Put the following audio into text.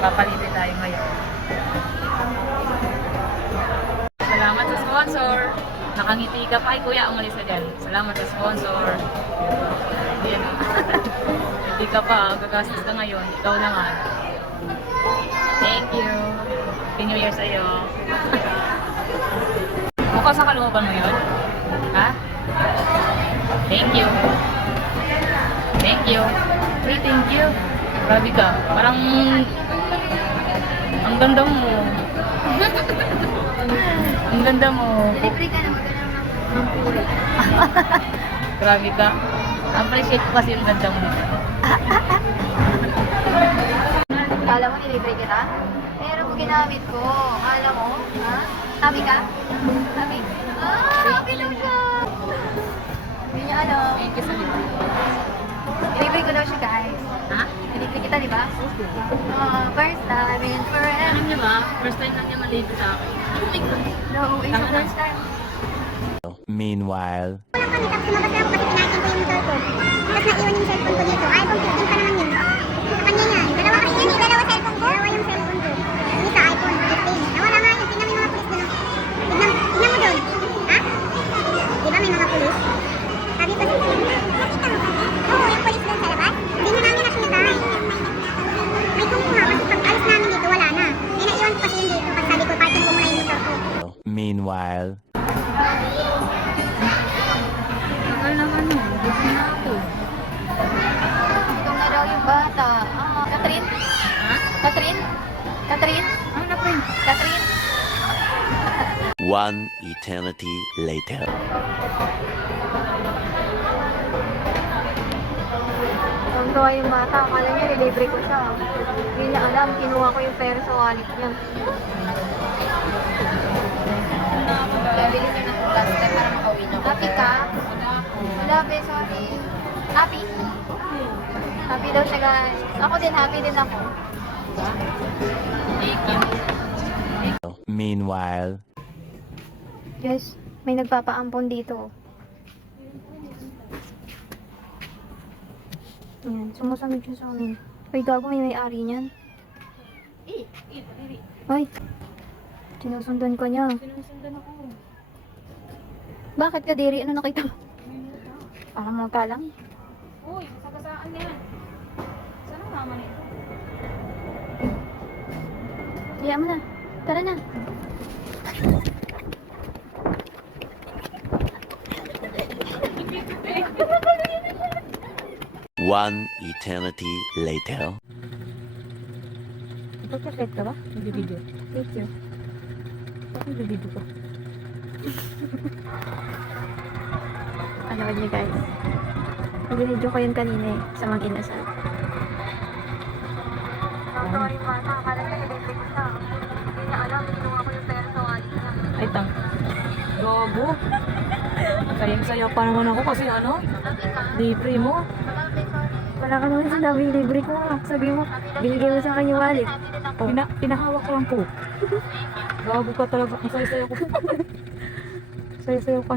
Papalitin tayo ngayon. Salamat sa sponsor. Nakangiti ka pa. Ay, kuya, umalis ka dyan. Salamat sa sponsor. Yan. Hindi ka pa. Gagastos ka ngayon. Ikaw naman. Thank you. Happy New Year sa'yo. Mukha sa kalooban mo yun? Ha? Thank you. Thank you. Hey, thank you. Grabe ka. Parang ang ganda mo. Ang ganda mo. Delivery ka na, maganda ng puri. Grabe ka. Appreciate ko kasi yung ganda mo. Kala mo nilibre kita? Pero kung ginamit ko, kala mo, ha? Sabi ka? Sabi? Sabi lang siya! Hindi niya alam. Thank you sa libre. Nilibre ko daw siya, guys. Ha? Nilibre kita, di ba? First time in forever. Alam niyo ba? First time lang niya malibre sa akin. No, it's the first time. Meanwhile, Walang kami, tapos lumabas na ako kasi pinarking ko yung motor ko. Tapos naiwan yung cellphone ko dito. iPhone 15 pa naman yun. Sa kanya yan. Dalawa ka rin yan eh. Dalawa cellphone ko. Dalawa yung cellphone ko. Yung isa iPhone 15. Nawala nga yun. Tignan mo yung mga pulis doon. Tignan mo doon. Ha? Di ba may mga pulis? Sabi ko sa nakita mo ba? Oo, yung pulis doon sa labas. Hindi mo namin nakita. May kumuha kasi pag alis namin dito wala na. Eh naiwan ko kasi yun dito. Pag sabi ko parking ko muna yung motor ko. meanwhile, Tagal naman nun. Gusto na ako. Ito na daw yung bata. Catherine? Ha? Catherine? Catherine? Ano na friend? Catherine? one eternity later. Tuwa yung bata. Akala niya nilibre ko siya. Hindi niya alam. Kinuha ko yung pera sa wallet niya. Bili niya ng plaster para makauwi niyo. Happy ka? Wala, be. Sorry. Happy? Happy daw siya, guys. Ako din. Happy din ako. Thank you. Meanwhile, Guys, may nagpapaampon dito. Ayan, sumusunod siya sa amin. Ay, gago, may-ari niyan. Ay, sinusundan ka niya. Sinusundan ako. Bakit ka, Diri? Ano nakita mo? Parang magkalang. Uy, sagasaan yan. Saan ang mama nito? Kaya mo na. Tara na. one eternity later. Ipag-reflect ka ba? Nag-video. Thank you. Bakit nag-video ko? Ano niyo, guys? Nag-video ko yun kanina eh, sa mag-inasal. Ay, tang. Gago. Sayang-saya pa naman ako kasi ano? Libre mo. Wala ka naman sinabi, libre ko nga. Sabi mo, binigay mo sa akin yung wallet. Pinahawak lang po. Gago ka talaga. Ang saya-saya ko. Saya-saya ko.